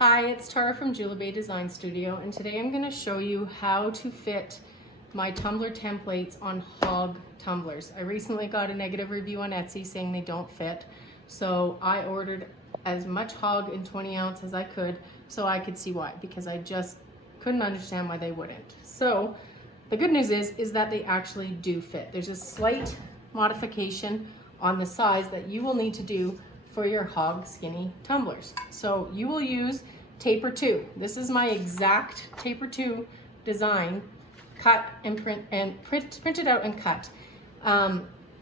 Hi, it's Tara from Jula Bay Design Studio, and today I'm going to show you how to fit my tumbler templates on HOGG tumblers. I recently got a negative review on Etsy saying they don't fit, so I ordered as much HOGG in 20 ounce as I could so I could see why, because I just couldn't understand why they wouldn't. So the good news is that they actually do fit. There's a slight modification on the size that you will need to do for your HOGG skinny tumblers. So you will use taper 2. This is my exact taper 2 design, cut and printed out and cut.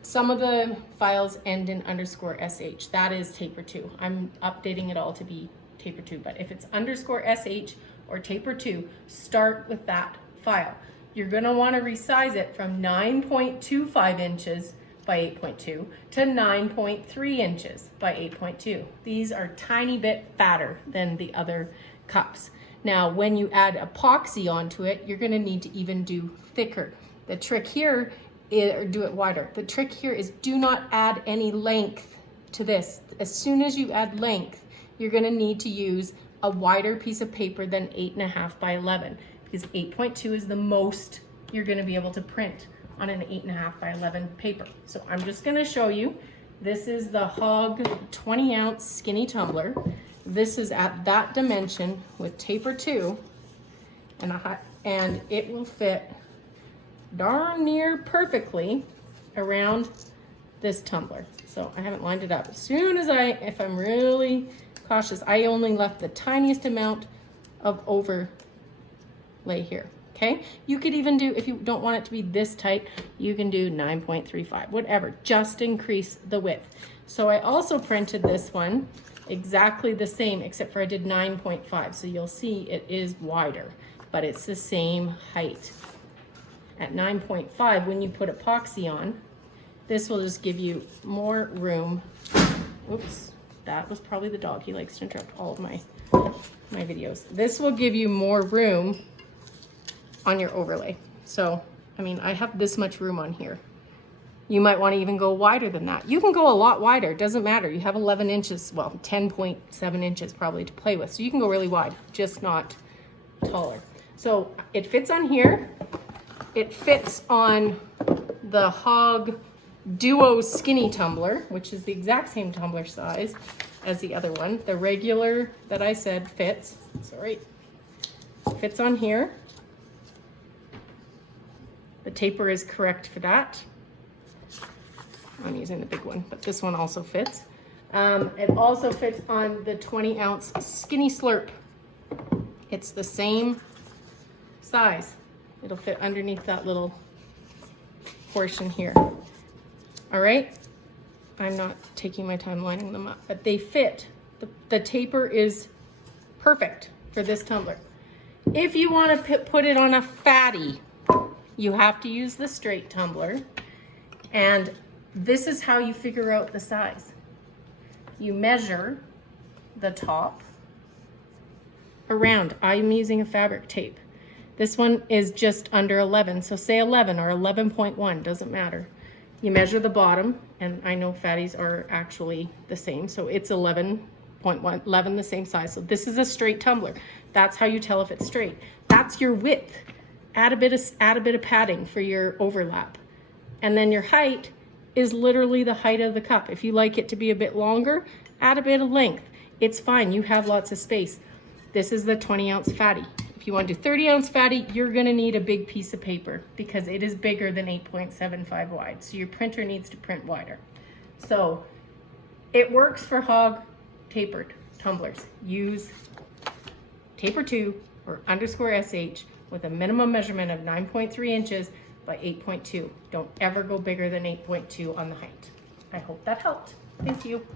Some of the files end in _SH. That is taper 2. I'm updating it all to be taper 2, but if it's _SH or taper 2, start with that file. You're gonna wanna resize it from 9.25 inches by 8.2 to 9.3 inches by 8.2. These are a tiny bit fatter than the other cups. Now, when you add epoxy onto it, you're gonna need to even do thicker. The trick here is, or do it wider. The trick here is do not add any length to this. As soon as you add length, you're gonna need to use a wider piece of paper than 8.5 by 11, because 8.2 is the most you're gonna be able to print on an 8.5 by 11 paper. So I'm just gonna show you. This is the HOGG 20 ounce skinny tumbler. This is at that dimension with taper 2, and it will fit darn near perfectly around this tumbler. So I haven't lined it up. As soon as if I'm really cautious, I only left the tiniest amount of overlay here. Okay, you could even do, if you don't want it to be this tight, you can do 9.35, whatever, just increase the width. So I also printed this one exactly the same, except for I did 9.5. So you'll see it is wider, but it's the same height. At 9.5, when you put epoxy on, this will just give you more room. Oops, that was probably the dog. He likes to interrupt all of my videos. This will give you more room on your overlay. So, I mean, I have this much room on here. You might want to even go wider than that. You can go a lot wider, it doesn't matter. You have 11 inches, well, 10.7 inches probably to play with. So you can go really wide, just not taller. So it fits on here. It fits on the HOGG Duo Skinny Tumbler, which is the exact same tumbler size as the other one. The regular that I said fits, sorry, fits on here. The taper is correct for that. I'm using the big one, but this one also fits. It also fits on the 20 ounce Skinny Slurp. It's the same size. It'll fit underneath that little portion here. All right, I'm not taking my time lining them up, but they fit. The taper is perfect for this tumbler. If you want to put it on a fatty, you have to use the straight tumbler, and this is how you figure out the size. You measure the top around. I'm using a fabric tape. This one is just under 11, so say 11 or 11.1, doesn't matter. You measure the bottom, and I know fatties are actually the same, so it's 11.1, 11 the same size. So this is a straight tumbler. That's how you tell if it's straight. That's your width. Add a bit of padding for your overlap. And then your height is literally the height of the cup. If you like it to be a bit longer, add a bit of length. It's fine, you have lots of space. This is the 20 ounce fatty. If you want to do 30 ounce fatty, you're gonna need a big piece of paper because it is bigger than 8.75 wide. So your printer needs to print wider. So it works for HOGG tapered tumblers. Use taper 2 or _SH with a minimum measurement of 9.3 inches by 8.2. Don't ever go bigger than 8.2 on the height. I hope that helped. Thank you.